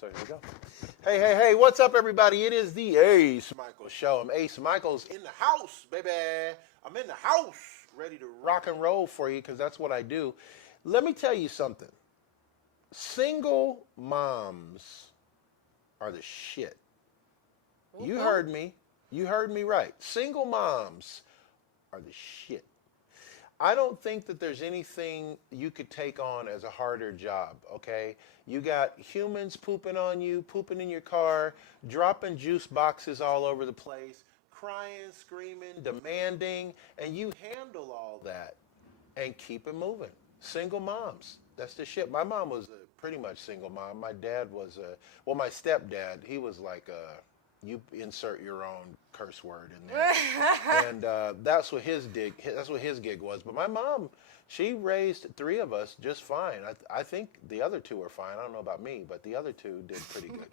So here we go. Hey, what's up, everybody? It is the Ace Michael Show. I'm Ace Michaels in the house, baby. I'm in the house, ready to rock and roll for you because that's what I do. Let me tell you something. Single moms are the shit. You heard me. You heard me right. Single moms are the shit. I don't think that there's anything you could take on as a harder job, okay? You got humans pooping on you, pooping in your car, dropping juice boxes all over the place, crying, screaming, demanding, and you handle all that and keep it moving. Single moms, that's the shit. My mom was a pretty much single mom. My dad was my stepdad, he was like you insert your own curse word in there, and that's what his gig was. But my mom, she raised three of us just fine. I think the other two are fine. I don't know about me, but the other two did pretty good.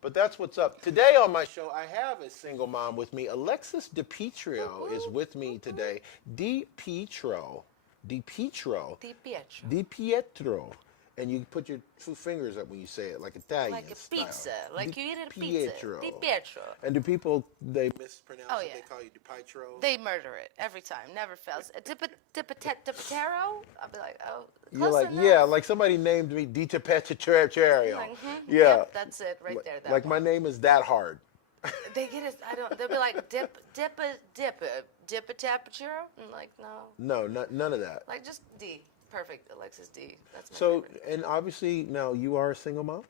But that's what's up. Today on my show, I have a single mom with me. Alexis Dipietro is with me today. Dipietro. And you put your two fingers up when you say it, like Italian like a style. Pizza, like you eat a pizza. Dipietro. And do people, they mispronounce Oh, it? yeah. They call you Dipietro? They murder it every time, never fails. Dipietro? I'll be like, oh, You're close like, enough. yeah, like somebody named me Dipietro. Like, Yeah. Yep, that's it right there. That like one. my name is that hard. They get it. They'll be like Dipietro. I'm like, no. No, none of that. Like just D. Perfect, Alexis D. That's my So, favorite. and obviously now you are a single mom?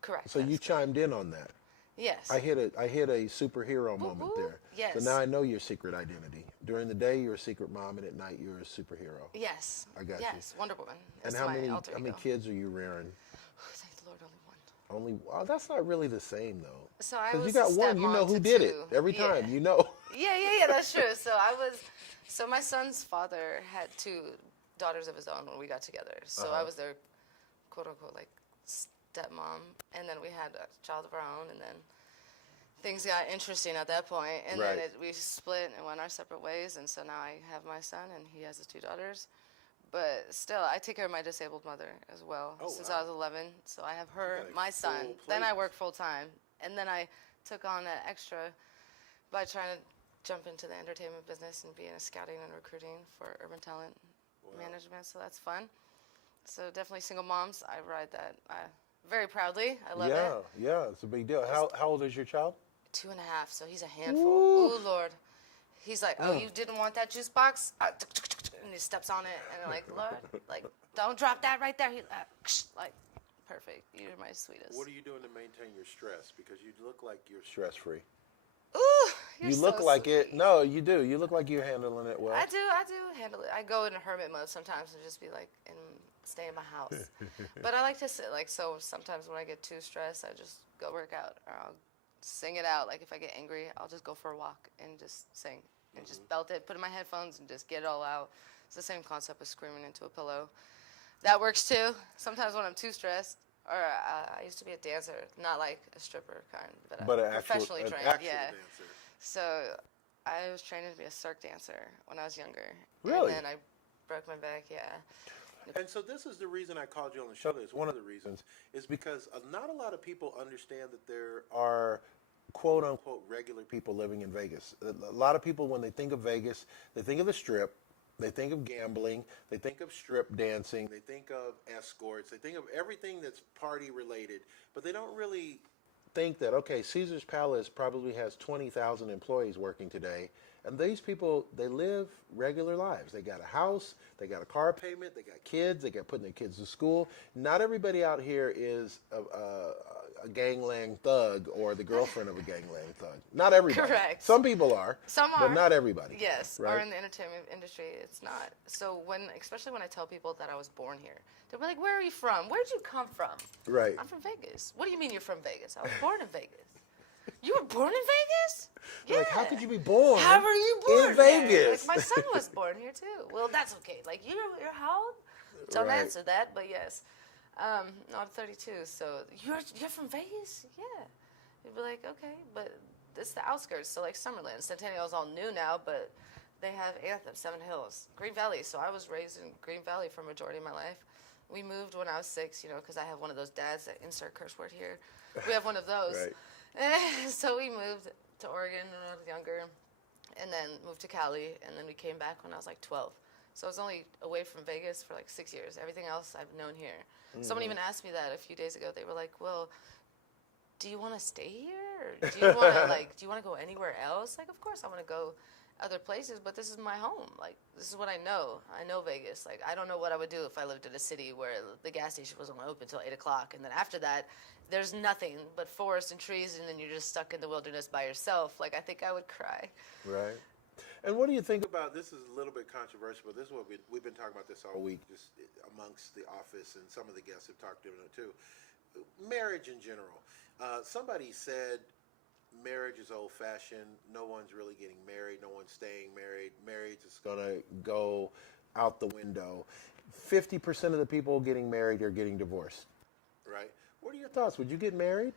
Correct. So you chimed in on that. Yes. I hit a superhero moment there. Yes. So now I know your secret identity. During the day you're a secret mom, and at night you're a superhero. Yes. I got you. Yes, Wonder Woman. And That's how my many alter ego. kids are you rearing? Thank the Lord, only one. Well, that's not really the same though. So I Because was you got a one, you know stepmom who to did it two. every Yeah. time. You know. Yeah, that's true. So my son's father had two daughters of his own when we got together. So I was their quote unquote like stepmom, and then we had a child of our own, and then things got interesting at that point, and Right. then we split and went our separate ways, and so now I have my son and he has his two daughters. But still, I take care of my disabled mother as well since I was 11. So I have her, got a my son. full Then plate. I work full time, and then I took on that extra by trying to jump into the entertainment business and be in scouting and recruiting for urban talent management. So that's fun. So definitely single moms. I ride that very proudly. I love it. Yeah, it's a big deal. How old is your child? 2.5. So he's a handful. Woo. Ooh, Lord. He's like, oh, you didn't want that juice box? And he steps on it, and I'm like, Lord, like, don't drop that right there. He like, perfect. You're my sweetest. What are you doing to maintain your stress? Because you look like you're stress free. Ooh, you're You so look like it. sweet. No, you do. You look like you're handling it well. I do handle it. I go in hermit mode sometimes and just be like, stay in my house. But I like to sit, like, so sometimes when I get too stressed, I just go work out, or I'll sing it out. Like, if I get angry, I'll just go for a walk and just sing and just belt it, put in my headphones and just get it all out. It's the same concept as screaming into a pillow. That works too. Sometimes when I'm too stressed, or I used to be a dancer, not like a stripper kind, but an professionally actual trained. dancer. So I was trained to be a cirque dancer when I was younger. Really? And then I broke my back, yeah. And so this is the reason I called you on the show. It's one of the reasons is because not a lot of people understand that there are quote unquote regular people living in Vegas. A lot of people, when they think of Vegas, they think of the Strip, they think of gambling, they think of strip dancing, they think of escorts, they think of everything that's party related, but they don't really think that, okay, Caesar's Palace probably has 20,000 employees working today, and these people, they live regular lives. They got a house, they got a car payment, they got kids, they got putting their kids to school. Not everybody out here is a gangland thug or the girlfriend of a gangland thug. Not everybody. Correct. Some people are. Some But are. not everybody. Yes, Right? or in the entertainment industry, it's not. So especially when I tell people that I was born here, they'll be like, where are you from? Where'd you come from? Right. I'm from Vegas. What do you mean you're from Vegas? I was born in Vegas. You were born in Vegas? Yeah. Like, how could you be born How were you born in there? Vegas? Like, my son was born here too. Well, that's okay. Like, you're how old? Don't Right. answer that, but yes. No, I'm 32, so you're from Vegas? Yeah. You'd be like, okay, but it's the outskirts, so like Summerlin. Centennial's all new now, but they have Anthem, Seven Hills, Green Valley. So I was raised in Green Valley for a majority of my life. We moved when I was 6, because I have one of those dads that insert curse word here. We have one of those. Right. So we moved to Oregon when I was younger, and then moved to Cali, and then we came back when I was like 12. So I was only away from Vegas for like 6 years. Everything else I've known here. Someone even asked me that a few days ago. They were like, well, do you want to stay here? Or do you want to do you want to go anywhere else? Like, of course I want to go other places, but this is my home. Like, this is what I know. I know Vegas. Like, I don't know what I would do if I lived in a city where the gas station wasn't open until 8 o'clock. And then after that, there's nothing but forest and trees, and then you're just stuck in the wilderness by yourself. Like, I think I would cry. Right. And what do you think about, this is a little bit controversial, but this is what we've been talking about this all week, just amongst the office, and some of the guests have talked about it too. Marriage in general. Somebody said marriage is old-fashioned. No one's really getting married. No one's staying married. Marriage is going to go out the window. 50% of the people getting married are getting divorced. Right? What are your thoughts? Would you get married?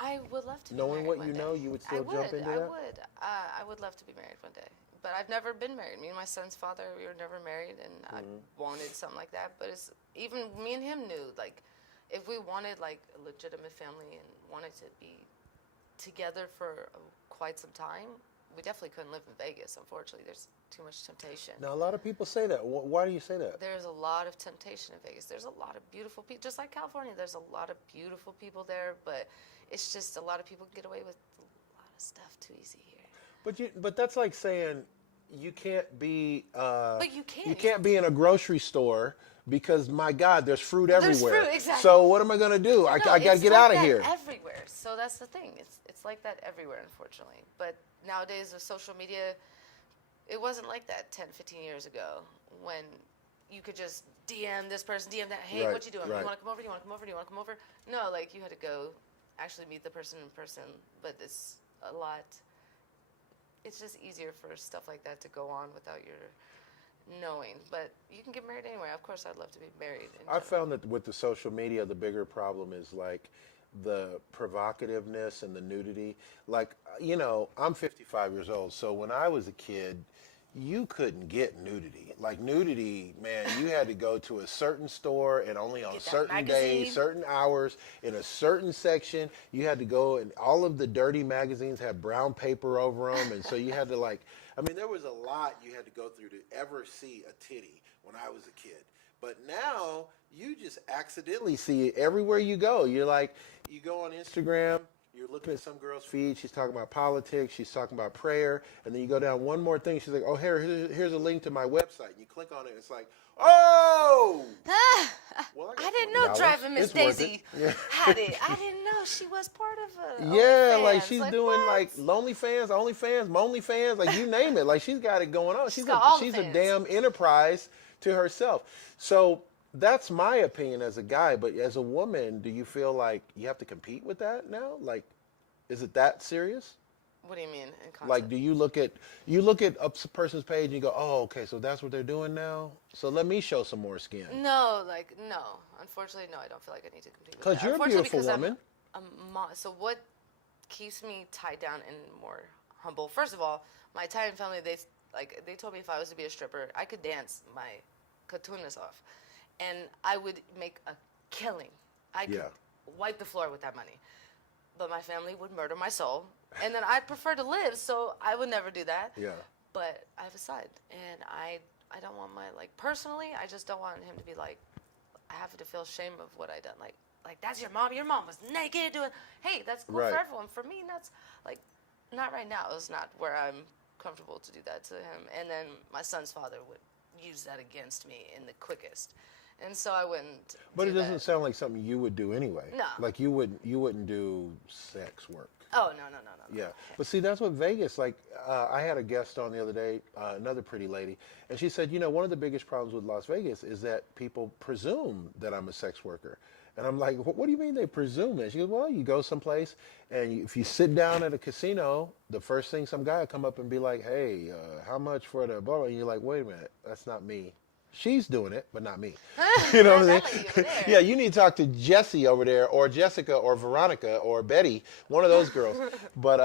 I would love to be Knowing married what one you day. know, you would still jump into that? I would love to be married one day. But I've never been married. Me and my son's father, we were never married, and I wanted something like that. But even me and him knew, like, if we wanted, like, a legitimate family and wanted to be together for quite some time, we definitely couldn't live in Vegas, unfortunately. There's too much temptation. Now, a lot of people say that. Why do you say that? There's a lot of temptation in Vegas. There's a lot of beautiful people. Just like California, there's a lot of beautiful people there, but it's just a lot of people get away with a lot of stuff too easy here. But that's like saying you can't be. But you can. You can't be in a grocery store because, my God, there's fruit everywhere. There's fruit, exactly. So what am I going to do? I got to get out of here. Everywhere. So that's the thing. It's like that everywhere, unfortunately. But nowadays with social media, it wasn't like that 10, 15 years ago when you could just DM this person, DM that. Hey, Right, what you doing? right. You want to come over? Do you want to come over? Do you want to come over? No, like you had to go actually meet the person in person. But it's a lot. It's just easier for stuff like that to go on without your knowing. But you can get married anywhere. Of course, I'd love to be married. I found that with the social media, the bigger problem is like the provocativeness and the nudity. Like, I'm 55 years old, so when I was a kid, you couldn't get nudity. Like nudity, man, you had to go to a certain store and only on certain days, certain hours, in a certain section. You had to go, and all of the dirty magazines had brown paper over them, and so you had to there was a lot you had to go through to ever see a titty when I was a kid. But now, you just accidentally see it everywhere you go. You're like, you go on Instagram, you're looking at some girl's feed, she's talking about politics, she's talking about prayer, and then you go down one more thing, she's like, oh, here's a link to my website. And you click on it, it's like, oh! Well, I didn't know Driving Miss Daisy had it. I didn't know she was part of a Yeah, OnlyFans. like she's doing what? like OnlyFans, Monlyfans, like you name it. Like she's got it going on. She's a damn enterprise to herself. So that's my opinion as a guy. But as a woman, do you feel like you have to compete with that now? Like, is it that serious? What do you mean in concept? Like, do you look at a person's page and you go, oh, okay, so that's what they're doing now? So let me show some more skin. No. Unfortunately, no, I don't feel like I need to compete with that. Because you're a beautiful woman. So what keeps me tied down and more humble? First of all, my Italian family, they told me if I was to be a stripper, I could dance my katunas off. And I would make a killing. I could wipe the floor with that money. But my family would murder my soul. And then I'd prefer to live, so I would never do that. Yeah. But I have a side. And I don't want personally, I just don't want him to be like, I have to feel shame of what I done. Like that's your mom. Your mom was naked doing, hey, that's cool for everyone. For me, that's not right now. It's not where I'm comfortable to do that to him. And then my son's father would use that against me in the quickest. And so I wouldn't. But it doesn't sound like something you would do anyway. No. Like you wouldn't do sex work. Oh, no. Yeah. But see, that's what Vegas, I had a guest on the other day, another pretty lady, and she said, one of the biggest problems with Las Vegas is that people presume that I'm a sex worker. And I'm like, what do you mean they presume it? She goes, well, you go someplace, and if you sit down at a casino, the first thing some guy will come up and be like, hey, how much for the ball? And you're like, wait a minute, that's not me. She's doing it, but not me. You know what I mean? Yeah, you need to talk to Jessie over there, or Jessica, or Veronica, or Betty, one of those girls. But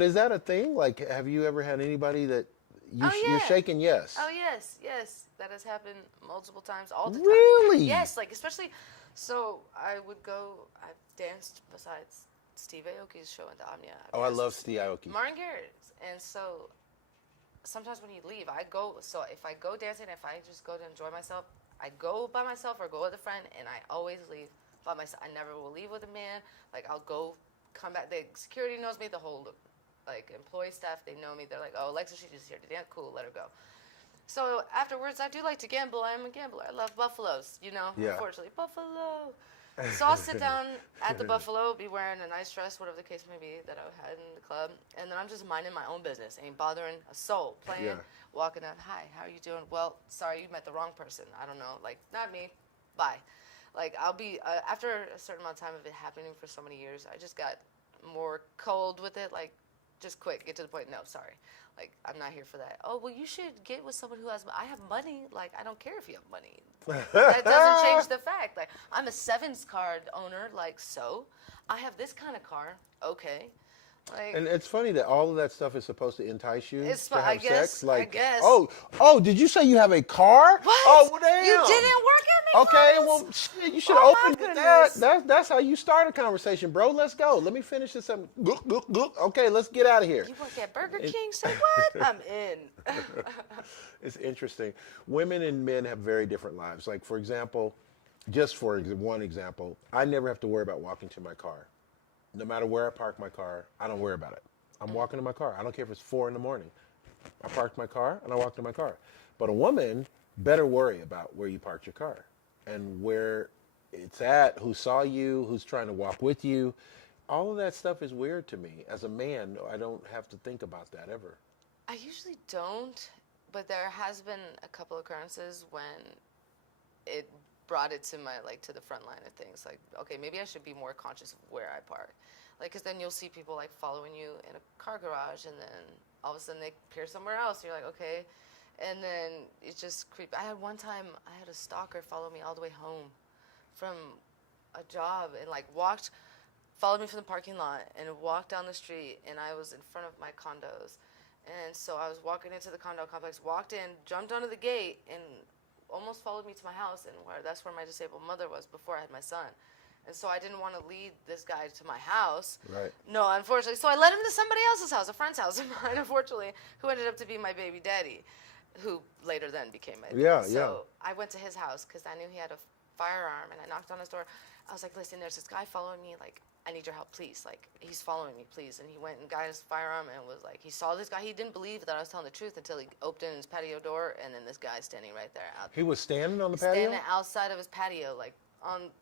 is that a thing? Like, have you ever had anybody that You're shaking yes. Oh yes, yes. That has happened multiple times, all the time. Really? Yes, like especially. So I would go. I've danced besides Steve Aoki's show in the Omnia. Oh, I love Steve Aoki. Martin Garrix, and so sometimes when you leave, I go. So if I go dancing, if I just go to enjoy myself, I go by myself or go with a friend, and I always leave by myself. I never will leave with a man. Like I'll go, come back. The security knows me. The whole like employee staff, they know me. They're like, oh, Alexis, she's just here to dance. Cool, let her go. So afterwards, I do like to gamble. I'm a gambler. I love buffaloes, Yeah. Unfortunately, buffalo. So I'll sit down at the buffalo, be wearing a nice dress, whatever the case may be, that I had in the club, and then I'm just minding my own business. Ain't bothering a soul. Playing, walking out. Hi, how are you doing? Well, sorry, you met the wrong person. I don't know. Like, not me. Bye. Like, I'll be, after a certain amount of time of it happening for so many years, I just got more cold with it. Like, just quit. Get to the point. No, sorry. Like, I'm not here for that. Oh, well, you should get with someone who has, I have money. Like, I don't care if you have money. That doesn't change the fact. Like, I'm a sevens card owner. Like, so I have this kind of car. Okay. Like, And it's funny that all of that stuff is supposed to entice you to have I guess, sex. Like, I guess. oh, did you say you have a car? What? Oh, well, damn. You didn't work at me. Okay, for well, this? shit, you should Oh, open my with that. goodness. That's how you start a conversation, bro. Let's go. Let me finish this up. Gook, gook, gook. Okay, let's get out of here. You work at Burger King? Say what? I'm in. It's interesting. Women and men have very different lives. Like, for example, just for one example, I never have to worry about walking to my car. No matter where I park my car, I don't worry about it. I'm walking to my car. I don't care if it's 4 a.m. I parked my car and I walk to my car. But a woman better worry about where you parked your car and where it's at, who saw you, who's trying to walk with you. All of that stuff is weird to me. As a man, I don't have to think about that ever. I usually don't, but there has been a couple occurrences when it brought it to to the front line of things. Like, okay, maybe I should be more conscious of where I park. Like, because then you'll see people, like, following you in a car garage, and then all of a sudden they appear somewhere else. You're like, okay. And then it's just creepy. I had one time, I had a stalker follow me all the way home from a job and, like, followed me from the parking lot and walked down the street, and I was in front of my condos. And so I was walking into the condo complex, walked in, jumped onto the gate, and almost followed me to my house, and that's where my disabled mother was before I had my son. And so I didn't want to lead this guy to my house. Right. No, unfortunately. So I led him to somebody else's house, a friend's house of mine, unfortunately, who ended up to be my baby daddy, who later then became my daddy. Yeah, so I went to his house because I knew he had a firearm, and I knocked on his door. I was like, listen, there's this guy following me. Like, I need your help, please. Like, he's following me, please. And he went and got his firearm and was like, he saw this guy. He didn't believe that I was telling the truth until he opened his patio door, and then this guy's standing right there. He was standing on the patio? Standing outside of his patio, like,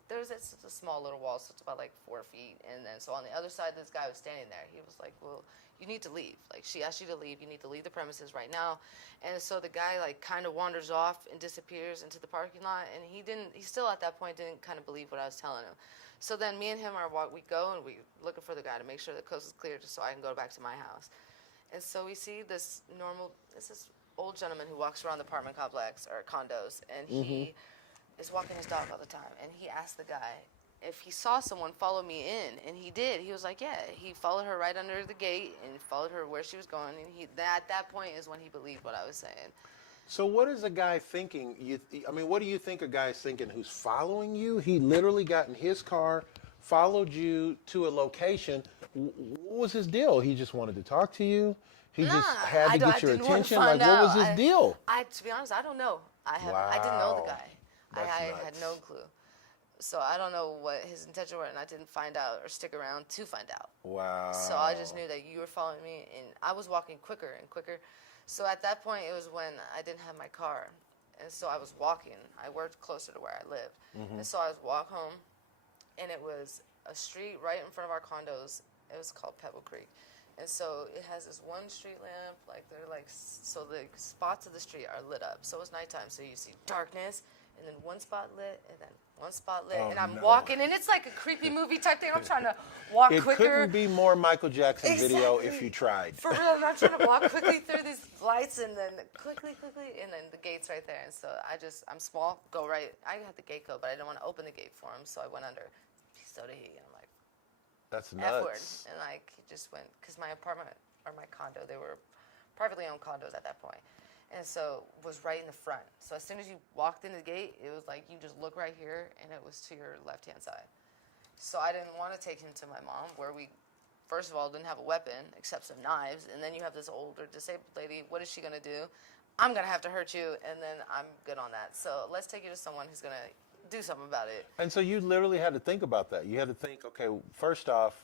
there's a small little wall, so it's about like 4 feet, and then so on the other side, this guy was standing there. He was like, well, you need to leave. Like, she asked you to leave. You need to leave the premises right now. And so the guy, like, kind of wanders off and disappears into the parking lot, and he still at that point didn't kind of believe what I was telling him. So then me and him we go and we looking for the guy to make sure the coast is clear just so I can go back to my house. And so we see this old gentleman who walks around the apartment complex or condos, and he is walking his dog all the time. And he asked the guy if he saw someone follow me in, and he did. He was like, yeah, he followed her right under the gate and followed her where she was going, and at that point is when he believed what I was saying. So what is a guy thinking? What do you think a guy's thinking who's following you? He literally got in his car, followed you to a location. What was his deal? He just wanted to talk to you? He just had to get your attention? Like, what was his deal? To be honest, I don't know. I didn't know the guy. I had no clue. So I don't know what his intention were, and I didn't find out or stick around to find out. Wow. So I just knew that you were following me, and I was walking quicker and quicker. So at that point, it was when I didn't have my car, and so I was walking. I worked closer to where I lived, and so I was walk home, and it was a street right in front of our condos. It was called Pebble Creek, and so it has this one street lamp, so the spots of the street are lit up. So it's nighttime, so you see darkness, and then one spot lit, and then one spot lit, and I'm walking, and it's like a creepy movie type thing. I'm trying to walk quicker. It couldn't be more Michael Jackson video if you tried. For real, I'm trying to walk quickly through these lights, and then quickly, and then the gate's right there. And so I'm small, go right. I had the gate code, but I didn't want to open the gate for him, so I went under. So did he, and I'm like, that's F word. nuts. And like, he just went, because my apartment or my condo, they were privately owned condos at that point. And so was right in the front. So as soon as you walked in the gate, it was like you just look right here, and it was to your left-hand side. So I didn't want to take him to my mom, where we, first of all, didn't have a weapon except some knives. And then you have this older disabled lady. What is she going to do? I'm going to have to hurt you, and then I'm good on that. So let's take you to someone who's going to do something about it. And so you literally had to think about that. You had to think, okay, first off,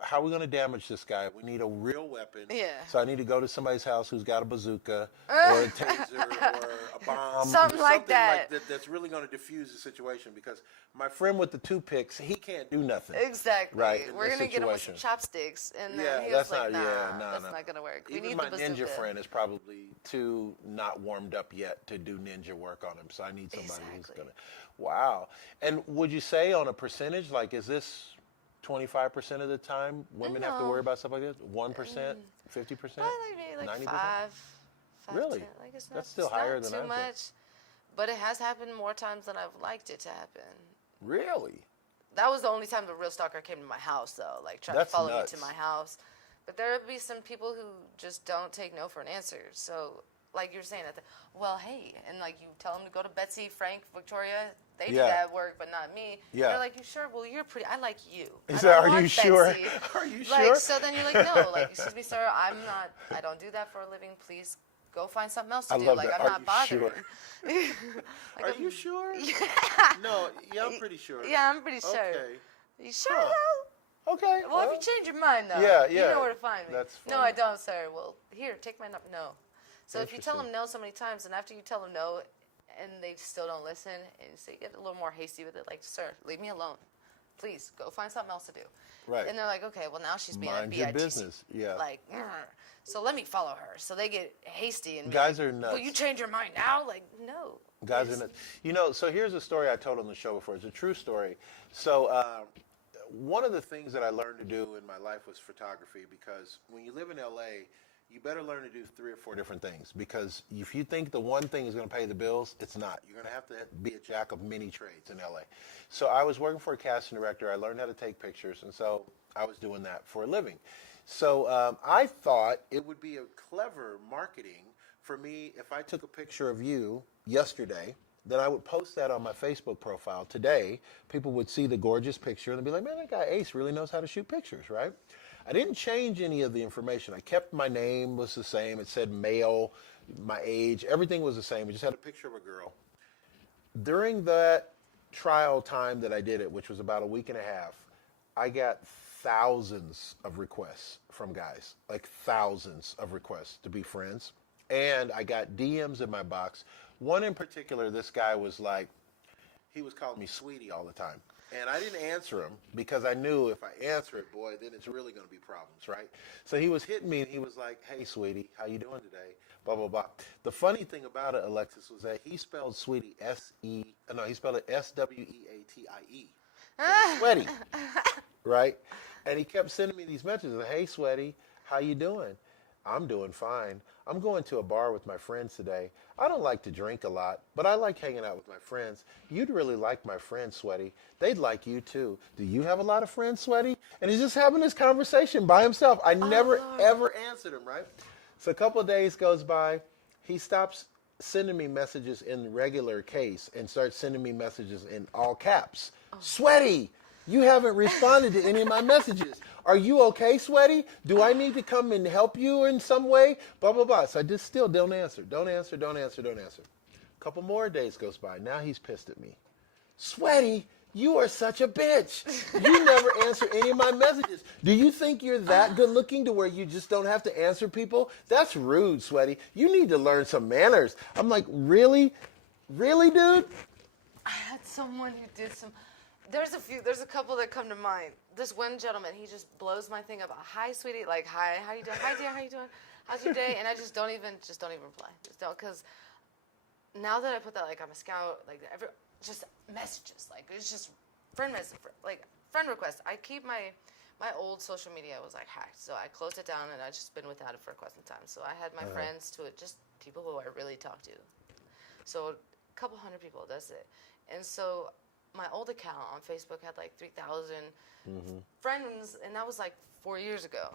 how are we going to damage this guy? We need a real weapon. Yeah. So I need to go to somebody's house who's got a bazooka or a taser or a bomb. Something like that. That's really going to diffuse the situation, because my friend with the toothpicks, he can't do nothing. Exactly. Right. We're going to get him with some chopsticks. And then he that's was like, not, that's not going to work. We Even need my the bazooka. ninja friend is probably too not warmed up yet to do ninja work on him. So I need somebody who's going to. Wow. And would you say on a percentage, like, is this 25% of the time women have to worry about stuff like this? 1%? 50%? Maybe like 90%? 5 Really? 10. Like it's not, That's still it's higher not than too I think. much. But it has happened more times than I've liked it to happen. Really? That was the only time the real stalker came to my house, though. Like, trying That's to follow nuts. me to my house. But there would be some people who just don't take no for an answer. So, like you were saying, well, hey, and like you tell them to go to Betsy, Frank, Victoria. They do that work, but not me. Yeah. They're like, you sure? Well, you're pretty. I like you. Are you sure? Are you like, sure? So then you're like, no, like, excuse me, sir, I don't do that for a living. Please go find something else to do. Love like, that. I'm not bothered. Sure? Like, Are you sure? Yeah. No, I'm pretty sure. Yeah, I'm pretty sure. Okay. You sure? Huh. Okay. Well, if you change your mind, though, Yeah. you know where to find me. That's no, funny. I don't, sir. Well, here, take my number. No. So if you tell them Interesting. no so many times, and after you tell them no, and they still don't listen, and so you get a little more hasty with it, like, sir, leave me alone. Please, go find something else to do. Right. And they're like, okay, well, now she's being Mind a your bitch. business. Yeah. Like, so let me follow her. So they get hasty and Guys like, are nuts. Will you change your mind now? Like, no. Guys are nuts. You know, so here's a story I told on the show before. It's a true story. So one of the things that I learned to do in my life was photography, because when you live in LA, you better learn to do 3 or 4 different things, because if you think the one thing is going to pay the bills, it's not. You're going to have to be a jack of many trades in LA. So I was working for a casting director. I learned how to take pictures, and so I was doing that for a living. So I thought it would be a clever marketing for me if I took a picture of you yesterday, then I would post that on my Facebook profile today. People would see the gorgeous picture and they'd be like, man, that guy Ace really knows how to shoot pictures, right? I didn't change any of the information. I kept my name was the same. It said male, my age, everything was the same. We just had a picture of a girl. During that trial time that I did it, which was about a week and a half, I got thousands of requests from guys, like thousands of requests to be friends. And I got DMs in my box. One in particular, this guy was like, he was calling me sweetie all the time. And I didn't answer him because I knew if I answer it, boy, then it's really going to be problems, right? So he was hitting me and he was like, hey, sweetie, how you doing today? Blah, blah, blah. The funny thing about it, Alexis, was that he spelled sweetie he spelled it S-W-E-A-T-I-E. Sweaty, right? And he kept sending me these messages, hey, sweaty, how you doing? I'm doing fine. I'm going to a bar with my friends today. I don't like to drink a lot, but I like hanging out with my friends. You'd really like my friend, Sweaty. They'd like you too. Do you have a lot of friends, Sweaty? And he's just having this conversation by himself. I never, ever answered him, right? So a couple of days goes by. He stops sending me messages in regular case and starts sending me messages in all caps. Sweaty, you haven't responded to any of my messages. Are you okay, Sweaty? Do I need to come and help you in some way? Blah, blah, blah. So I just still don't answer. Don't answer. A couple more days goes by. Now he's pissed at me. Sweaty, you are such a bitch. You never answer any of my messages. Do you think you're that good looking to where you just don't have to answer people? That's rude, Sweaty. You need to learn some manners. I'm like, really? Really, dude? I had someone who did some... There's a couple that come to mind. This one gentleman, he just blows my thing up. Hi, sweetie. Like, hi, how you doing? Hi, dear, how you doing? How's your day? And I just don't even reply. Just don't, because now that I put that, like, I'm a scout, like, just messages. Like, it's just friend requests. I keep my old social media was, like, hacked. So I closed it down, and I've just been without it for quite some time. So I had my friends to it, just people who I really talk to. So a couple hundred people, that's it. And so... my old account on Facebook had like 3,000 friends, and that was like 4 years ago.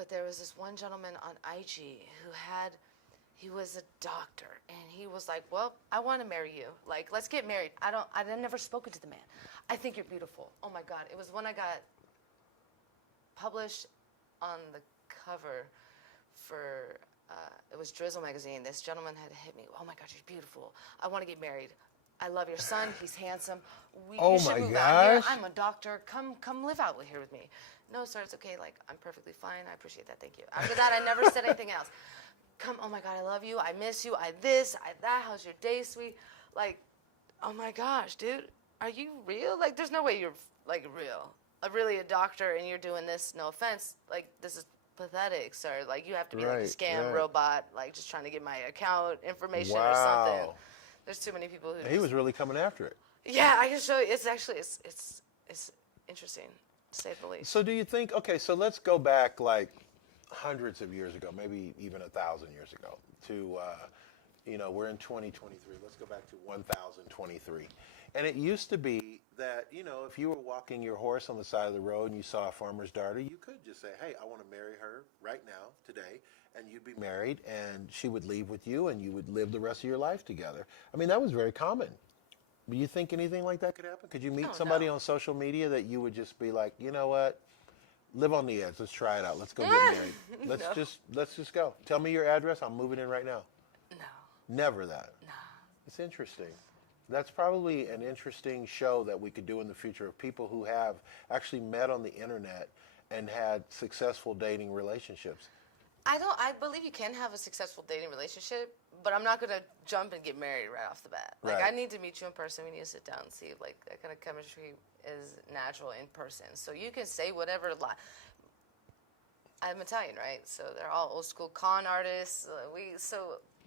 But there was this one gentleman on IG he was a doctor, and he was like, well, I want to marry you. Like, let's get married. I've never spoken to the man. I think you're beautiful. Oh my God. It was when I got published on the cover for, it was Drizzle magazine. This gentleman had hit me. Oh my God, you're beautiful. I want to get married. I love your son. He's handsome. You should move out here. I'm a doctor. Come live out here with me. No, sir, it's okay. Like, I'm perfectly fine. I appreciate that. Thank you. After that, I never said anything else. Come, oh my God, I love you. I miss you. I that. How's your day, sweet? Like, oh my gosh, dude, are you real? Like, there's no way you're like real. Really a doctor and you're doing this. No offense. Like, this is pathetic, sir. Like, you have to be like a scam robot, like just trying to get my account information or something. There's too many people who. He was really coming after it. Yeah, I can show you. It's actually it's interesting, to say the least. So do you think? Okay, so let's go back like hundreds of years ago, maybe even 1,000 years ago. To we're in 2023. Let's go back to 1023. And it used to be that, if you were walking your horse on the side of the road and you saw a farmer's daughter, you could just say, hey, I want to marry her right now, today, and you'd be married, and she would leave with you, and you would live the rest of your life together. I mean, that was very common. Do you think anything like that could happen? Could you meet somebody on social media that you would just be like, you know what, live on the edge, let's try it out, let's go get married. Let's just go. Tell me your address, I'm moving in right now. No. Never that. No. It's interesting. That's probably an interesting show that we could do in the future of people who have actually met on the internet and had successful dating relationships. I believe you can have a successful dating relationship, but I'm not going to jump and get married right off the bat. Like, I need to meet you in person. We need to sit down and see if, like, that kind of chemistry is natural in person. So you can say whatever. I'm Italian, right? So they're all old school con artists.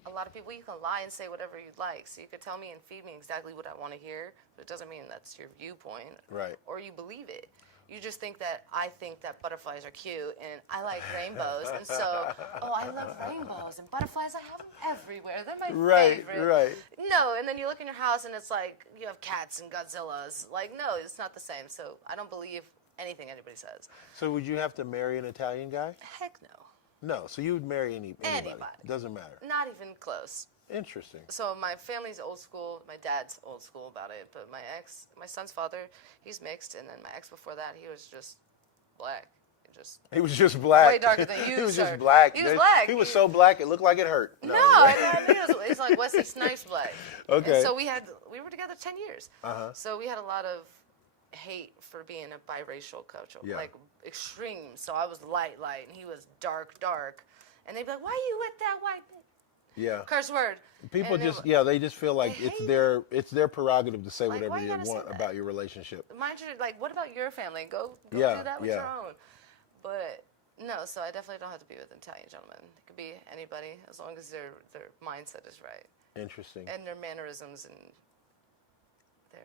A lot of people, you can lie and say whatever you'd like. So you could tell me and feed me exactly what I want to hear, but it doesn't mean that's your viewpoint. Right. Or you believe it. You just think that I think that butterflies are cute and I like rainbows. And so, I love rainbows and butterflies. I have them everywhere. They're my favorite. Right. No, and then you look in your house and it's like you have cats and Godzillas. Like, no, it's not the same. So I don't believe anything anybody says. So would you have to marry an Italian guy? Heck no. No, so you would marry anybody. Doesn't matter. Not even close. Interesting. So my family's old school. My dad's old school about it. But my son's father, he's mixed. And then my ex before that, he was just black. He was just black. Way darker than you, He was sir. just black. He was black. He was so black it looked like it hurt. No, it's like Wesley Snipes black. Okay. And so we were together 10 years. Uh-huh. So we had a lot of hate for being a biracial couple, like extreme. So I was light, and he was dark. And they'd be like, "Why are you with that white?" Yeah. Curse word. People they just feel like it's their prerogative to say whatever they want about your relationship. Mind you, like, what about your family? Go do that with your own. But no, so I definitely don't have to be with an Italian gentleman. It could be anybody as long as their mindset is right. Interesting. And their mannerisms and their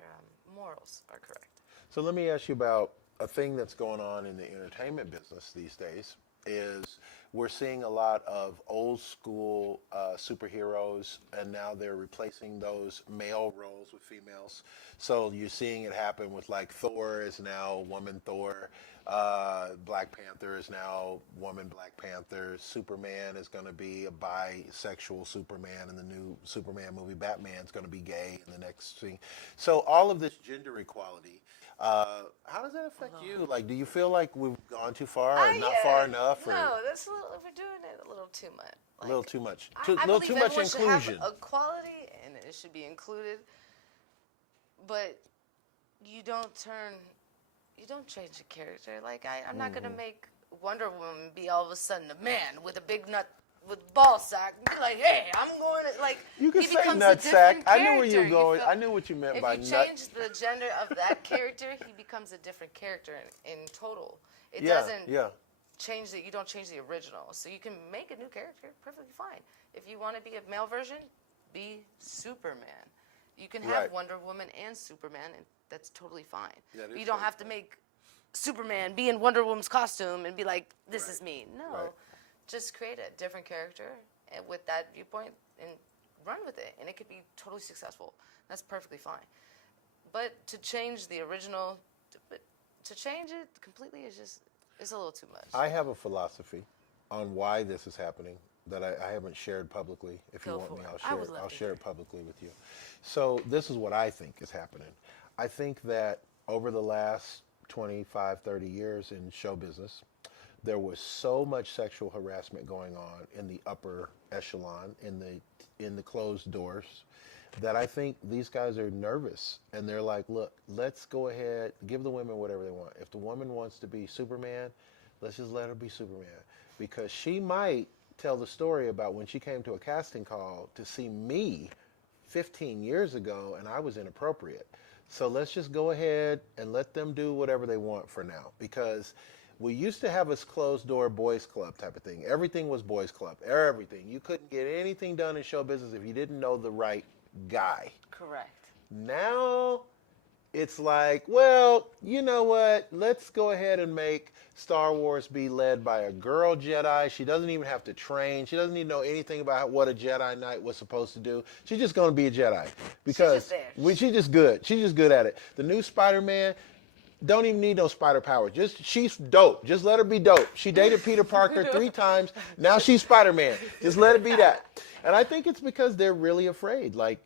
morals are correct. So let me ask you about a thing that's going on in the entertainment business these days. Is we're seeing a lot of old school superheroes, and now they're replacing those male roles with females. So you're seeing it happen with, like, Thor is now woman Thor, Black Panther is now woman Black Panther, Superman is going to be a bisexual Superman in the new Superman movie, Batman's going to be gay in the next thing. So all of this gender equality, how does that affect you? Like, do you feel like we've gone too far or not far enough? No, we're doing it a little too much. Like, a little too much. I little too much inclusion. Should have equality, and it should be included. But you don't change the character. Like, I'm not gonna make Wonder Woman be all of a sudden a man with a big nut with ball sack and be like, hey, I'm going to, like, you can he say becomes nut a sack. different I knew where you were character, going. I knew what you meant by nut. If you change the gender of that character, he becomes a different character in total. It doesn't change you don't change the original. So you can make a new character perfectly fine. If you want to be a male version, be Superman. You can have Wonder Woman and Superman, and that's totally fine. You don't have to make Superman be in Wonder Woman's costume and be like, this is me. No. Just create a different character and with that viewpoint and run with it. And it could be totally successful. That's perfectly fine. But to change the original, to change it completely is a little too much. I have a philosophy, on why this is happening that I haven't shared publicly. If you Go want for me, it. I'll I share would it. love I'll to share hear. it publicly with you. So this is what I think is happening. I think that over the last 25, 30 years in show business, there was so much sexual harassment going on in the upper echelon, in the closed doors, that I think these guys are nervous and they're like, look, let's go ahead, give the women whatever they want. If the woman wants to be Superman, let's just let her be Superman, because she might tell the story about when she came to a casting call to see me 15 years ago and I was inappropriate. So let's just go ahead and let them do whatever they want for now, because we used to have this closed door boys club type of thing. Everything was boys club. Everything. You couldn't get anything done in show business if you didn't know the right guy. Correct. Now it's like, well, you know what? Let's go ahead and make Star Wars be led by a girl Jedi. She doesn't even have to train. She doesn't even know anything about what a Jedi Knight was supposed to do. She's just going to be a Jedi because she's just good. She's just good at it. The new Spider-Man don't even need no spider power. Just she's dope. Just let her be dope. She dated Peter Parker 3 times. Now she's Spider-Man. Just let it be that. And I think it's because they're really afraid. Like,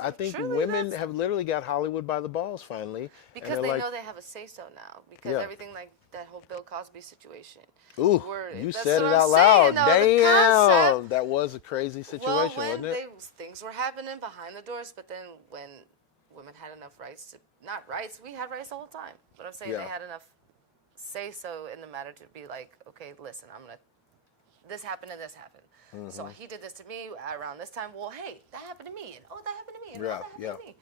I think women have literally got Hollywood by the balls finally. Because they know they have a say-so now. Because everything like that whole Bill Cosby situation. Ooh, you said it out loud. Damn, that was a crazy situation, wasn't it? Things were happening behind the doors, but then when women had enough rights to, not rights, we had rights the whole time. But I'm saying they had enough say-so in the matter to be like, okay, listen, this happened and this happened. Mm-hmm. So he did this to me around this time. Well, hey, that happened to me. And oh, that happened to me. And oh, that happened to me.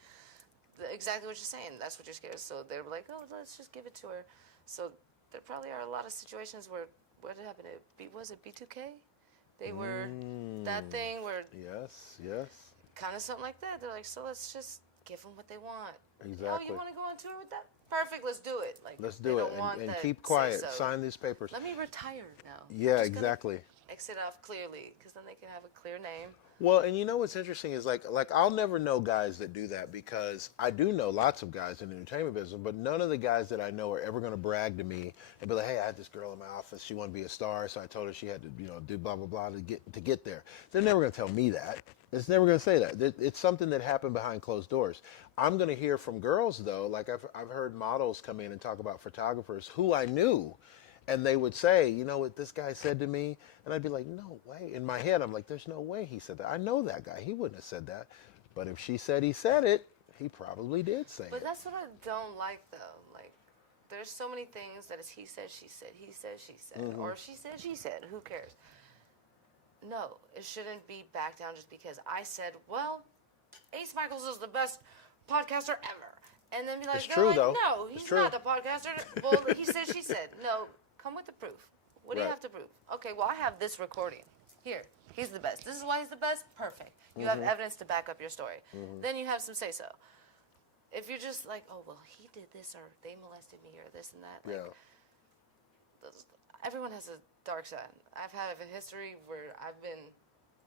Exactly what you're saying. That's what you're scared of. So they were like, oh, let's just give it to her. So there probably are a lot of situations where, what happened? Was it B2K? They were, that thing where. Yes. Kind of something like that. They're like, so let's just give them what they want. Exactly. Oh, you want to go on tour with that? Perfect, let's do it. Like, let's do it and keep quiet. Sign these papers. Let me retire now. Yeah, exactly. Exit off clearly, because then they can have a clear name. Well, and you know what's interesting is like I'll never know guys that do that, because I do know lots of guys in the entertainment business, but none of the guys that I know are ever going to brag to me and be like, hey, I had this girl in my office. She wanted to be a star, so I told her she had to, do blah blah blah to get there. They're never going to tell me that. It's never going to say that. It's something that happened behind closed doors. I'm going to hear from girls though. Like I've heard models come in and talk about photographers who I knew. And they would say, you know what this guy said to me? And I'd be like, no way. In my head, I'm like, there's no way he said that. I know that guy. He wouldn't have said that. But if she said he said it, he probably did say it. But that's what I don't like, though. Like, there's so many things that is he said, she said, he said, she said, or she said. Who cares? No, it shouldn't be back down just because I said, well, Ace Michaels is the best podcaster ever. And then be like, it's true, though. No, he's not the podcaster. Well, he said, she said. No, come with the proof. What do you have to prove? Okay, well, I have this recording. Here, he's the best. This is why he's the best? Perfect. You have evidence to back up your story. Then you have some say-so. If you're just like, oh, well, he did this, or they molested me, or this and that. Like, everyone has a dark side. I've had a history where I've been,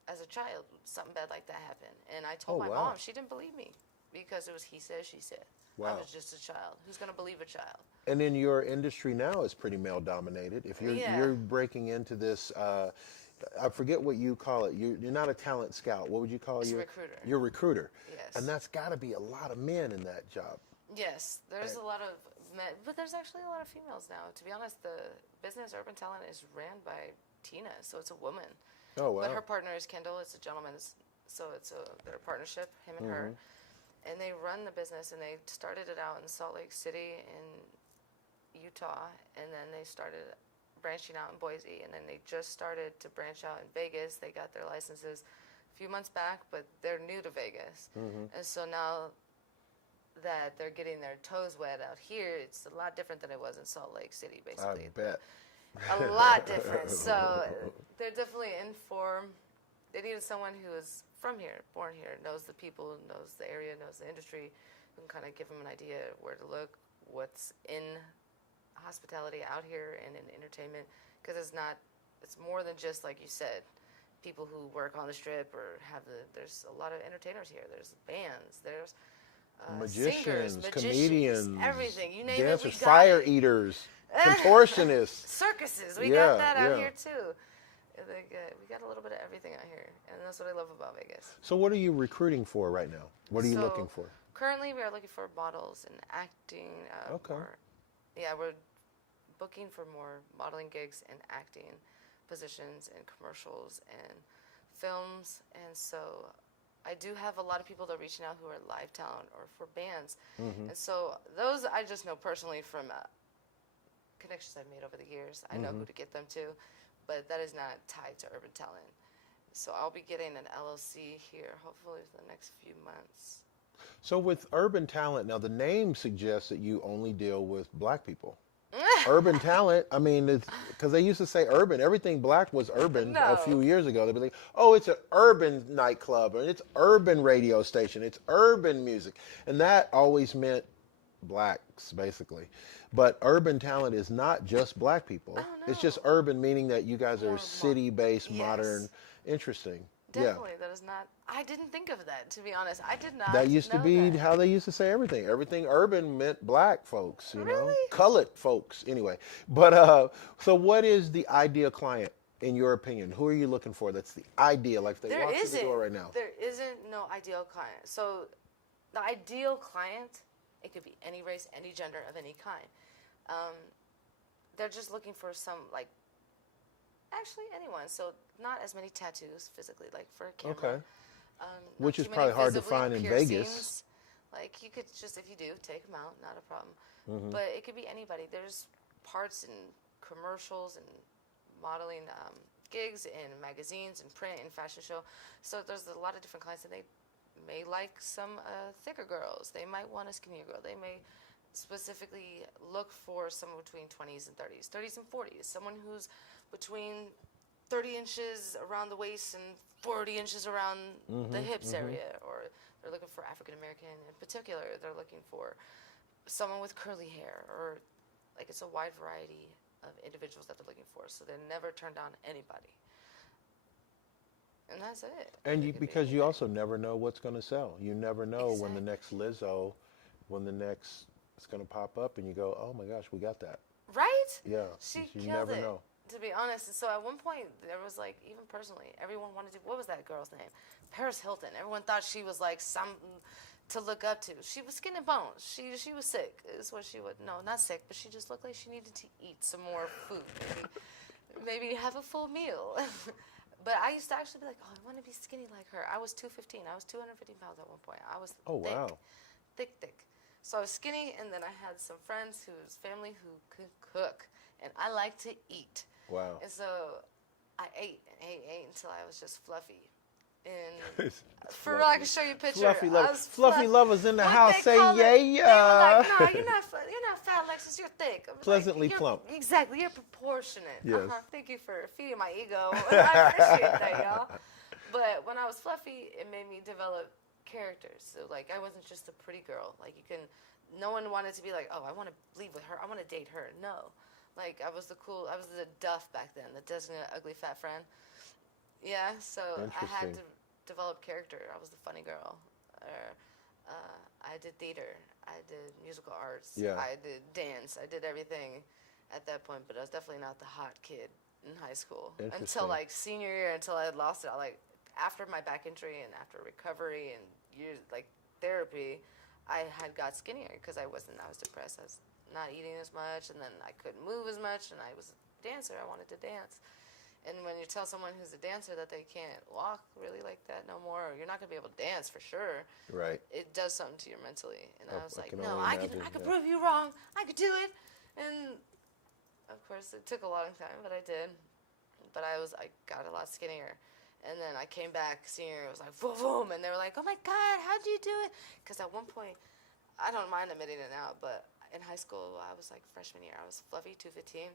as a child, something bad like that happened. And I told my mom. She didn't believe me because it was he said, she said. Wow. I was just a child. Who's going to believe a child? And in your industry now is pretty male dominated. If you're breaking into this, I forget what you call it. You're not a talent scout. What would you call it? Recruiter. You're a recruiter. Yes. And that's got to be a lot of men in that job. Yes, there's a lot of men, but there's actually a lot of females now. To be honest, the business Urban Talent is ran by Tina, so it's a woman. Oh wow. But her partner is Kendall. It's a gentleman's, so it's their partnership, him and her. And they run the business, and they started it out in Salt Lake City in Utah, and then they started branching out in Boise, and then they just started to branch out in Vegas. They got their licenses a few months back, but they're new to Vegas. And so now that they're getting their toes wet out here, it's a lot different than it was in Salt Lake City, basically. I bet. A lot different. So they're definitely in form. They needed someone who is from here, born here, knows the people, knows the area, knows the industry, who can kind of give them an idea where to look, what's in hospitality out here and in entertainment, because it's more than just, like you said, people who work on the strip or there's a lot of entertainers here. There's bands, there's magicians, singers, comedians, everything. You name dancers, it, we got fire it. eaters, contortionists. Circuses, we got that out here too. We got a little bit of everything out here, and that's what I love about Vegas. So what are you recruiting for right now? What are you looking for? Currently, we are looking for models and acting. Okay. We're booking for more modeling gigs and acting positions and commercials and films. And so I do have a lot of people that are reaching out who are live talent or for bands. And so those I just know personally from connections I've made over the years. I know who to get them to, but that is not tied to urban talent. So I'll be getting an LLC here hopefully for the next few months. So with urban talent, now the name suggests that you only deal with black people. Urban talent, I mean, because they used to say urban. Everything black was urban a few years ago. They'd be like, oh, it's an urban nightclub, or it's urban radio station, it's urban music. And that always meant blacks, basically. But urban talent is not just black people. Oh, no. It's just urban, meaning that you guys are More city-based, yes. modern, interesting. Definitely, that is not. I didn't think of that, to be honest. I did not. That used to know be that. how they used to say everything. Everything urban meant black folks, you know, Really? colored folks. Anyway, but so what is the ideal client in your opinion? Who are you looking for? That's the ideal. Like if they walk through the door right now. There isn't no ideal client. So the ideal client, it could be any race, any gender, of any kind. They're just looking for some actually anyone. So not as many tattoos physically, like for a camera. Okay. Not Which is too many probably hard to visibly find in piercings. Vegas. Like you could just, if you do, take them out, not a problem. Mm-hmm. But it could be anybody. There's parts in commercials and modeling gigs and magazines and print and fashion show. So there's a lot of different clients, and they may like some thicker girls. They might want a skinnier girl. They may specifically look for someone between 20s and 30s, 30s and 40s, someone who's between 30 inches around the waist and 40 inches around the hips area, or they're looking for African American in particular. They're looking for someone with curly hair, or it's a wide variety of individuals that they're looking for. So they never turn down anybody, and that's it. And because you also never know what's going to sell. You never know when the next Lizzo, when the next it's going to pop up, and you go, oh my gosh, we got that. Right? Yeah. She you killed never it. know. To be honest, so at one point there was even personally, everyone wanted to. What was that girl's name? Paris Hilton. Everyone thought she was something to look up to. She was skin and bones. She was sick. Is what she would. No, not sick, but she just looked like she needed to eat some more food. Maybe have a full meal. But I used to actually be like, oh, I want to be skinny like her. I was 215. I was 215 pounds at one point. I was thick. So I was skinny, and then I had some friends whose family who could cook, and I like to eat. Wow. And so I ate until I was just fluffy. And for real, I can show you a picture. Fluffy lovers in the house say, yeah. They were like, no, you're not fat, Alexis. You're thick. Pleasantly plump. Exactly. You're proportionate. Yes. Thank you for feeding my ego. I appreciate that, y'all. But when I was fluffy, it made me develop characters. So I wasn't just a pretty girl. No one wanted to be like, oh, I want to leave with her. I want to date her. No. I was I was the Duff back then, the designated ugly fat friend. Yeah, so I had to develop character. I was the funny girl. I did theater. I did musical arts. Yeah. I did dance. I did everything at that point, but I was definitely not the hot kid in high school. Until senior year, until I had lost it. After my back injury and after recovery and years therapy, I had got skinnier because I was depressed. I was not eating as much, and then I couldn't move as much, and I was a dancer. I wanted to dance. And when you tell someone who's a dancer that they can't walk really like that no more, or you're not going to be able to dance for sure, right? It does something to you mentally. And I was like, no, I imagine, could prove you wrong. I could do it. And of course, it took a long time, but I did. But I got a lot skinnier. And then I came back senior, it was like, boom, boom. And they were like, oh my God, how'd you do it? Because at one point, I don't mind admitting it now, but in high school, I was freshman year, I was fluffy, 215.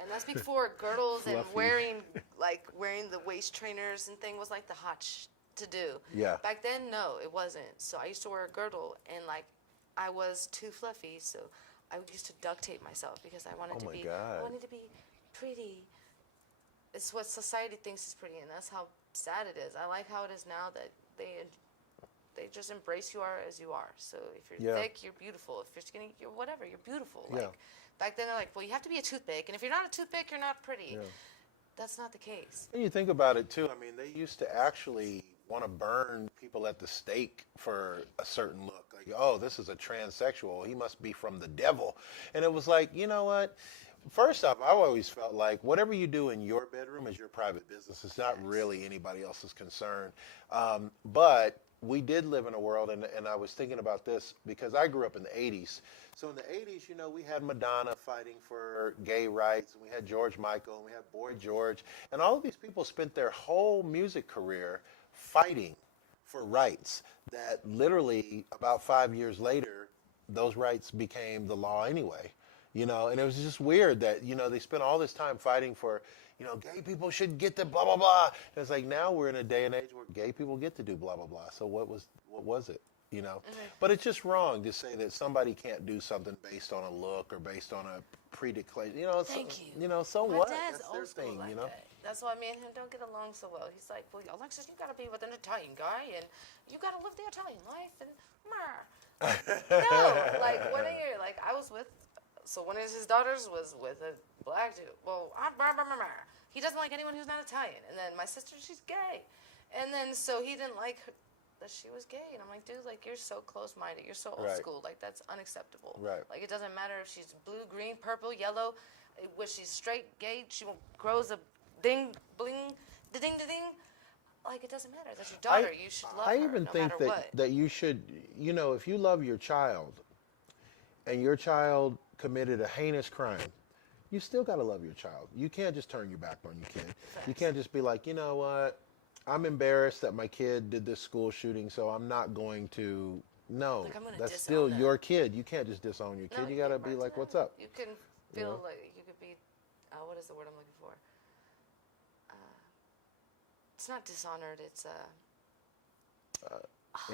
And that's before girdles and wearing the waist trainers and thing was the hot to do. Yeah. Back then, no, it wasn't. So I used to wear a girdle, and I was too fluffy, so I used to duct tape myself because I wanted I wanted to be pretty. It's what society thinks is pretty, and that's how sad it is. I like how it is now that they just embrace you as you are. So if you're thick, you're beautiful. If you're skinny, you're whatever. You're beautiful. Back then they're like, well, you have to be a toothpick, and if you're not a toothpick, you're not pretty. Yeah. that's not the case. And you think about it too. I mean, they used to actually want to burn people at the stake for a certain look. Like, oh, this is a transsexual. He must be from the devil. And it was like, you know what? First off, I always felt like whatever you do in your bedroom is your private business. It's not really anybody else's concern. But we did live in a world, and I was thinking about this because I grew up in the 80s. So in the 80s, you know, we had Madonna fighting for gay rights, and we had George Michael, and we had Boy George, and all of these people spent their whole music career fighting for rights that literally about 5 years later, those rights became the law anyway. You know, and it was just weird that, you know, they spent all this time fighting for, you know, gay people should get to blah, blah, blah. And it's like now we're in a day and age where gay people get to do blah, blah, blah. So what was it, you know? But it's just wrong to say that somebody can't do something based on a look or based on a pre-declared, you know. Thank you. You know, so My what? dad's That's old their school thing, like you know. that. That's why me and him don't get along so well. He's like, well, Alexis, you gotta be with an Italian guy, and you gotta live the Italian life, and no, like one year, like I was with. So one of his daughters was with a black dude. Well, he doesn't like anyone who's not Italian. And then my sister, she's gay. And then so he didn't like her, that she was gay. And I'm like, dude, like you're so close-minded. You're so old school. Like that's unacceptable. Right. Like it doesn't matter if she's blue, green, purple, yellow. Was she's straight, gay, she grows a ding, bling, da-ding, da-ding. Like it doesn't matter. That's your daughter. You should love her I even no think matter what. that you should, you know, if you love your child and your child committed a heinous crime, you still got to love your child. You can't just turn your back on your kid. You can't just be like, you know what, I'm embarrassed that my kid did this school shooting, so I'm not going to. No, Like, I'm gonna that's disown still them. your kid. You can't just disown your kid. No, You got to can't be work like, together. what's up? You can feel know? like you could be. What is the word I'm looking for? It's not dishonored. It's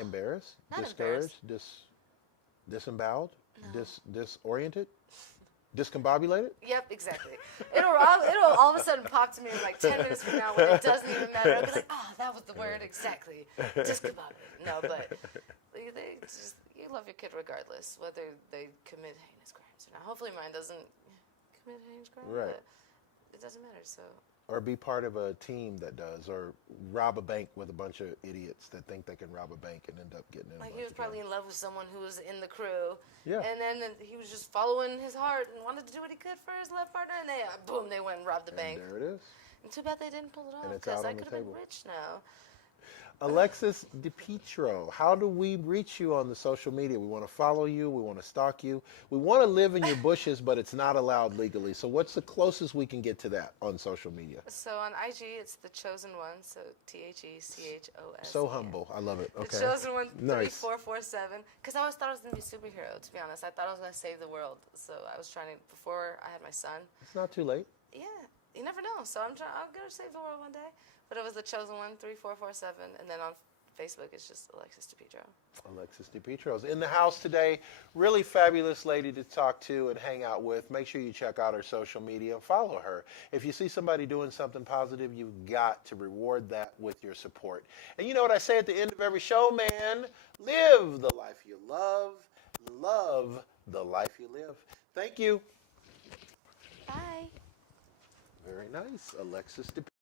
Embarrassed, Not discouraged, disemboweled, disoriented, discombobulated. Yep, exactly. It'll all of a sudden pop to me like 10 minutes from now when it doesn't even matter. I'll be like, that was the word exactly. Discombobulated. No, but they just you love your kid regardless whether they commit heinous crimes or not. Hopefully mine doesn't commit heinous crimes, Right. but it doesn't matter. So. Or be part of a team that does, or rob a bank with a bunch of idiots that think they can rob a bank and end up getting in. Like he was probably in love with someone who was in the crew. Yeah. And then he was just following his heart and wanted to do what he could for his love partner, and they boom, they went and robbed the bank. There it is. And too bad they didn't pull it off it's because out I on the could have been table. rich now. Alexis Dipietro, how do we reach you on the social media? We want to follow you. We want to stalk you. We want to live in your bushes, but it's not allowed legally. So what's the closest we can get to that on social media? So on IG, it's The Chosen One, so TheChos. So humble. I love it. Okay. The Chosen One, Nice. 3447. Because I always thought I was going to be a superhero, to be honest. I thought I was going to save the world. So I was trying to, before I had my son. It's not too late. Yeah, you never know. So I'm going to save the world one day. But it was The Chosen One, 3447. And then on Facebook, it's just Alexis Dipietro. Alexis Dipietro is in the house today. Really fabulous lady to talk to and hang out with. Make sure you check out her social media and follow her. If you see somebody doing something positive, you've got to reward that with your support. And you know what I say at the end of every show, man? Live the life you love. Love the life you live. Thank you. Bye. Very nice, Alexis Dipietro.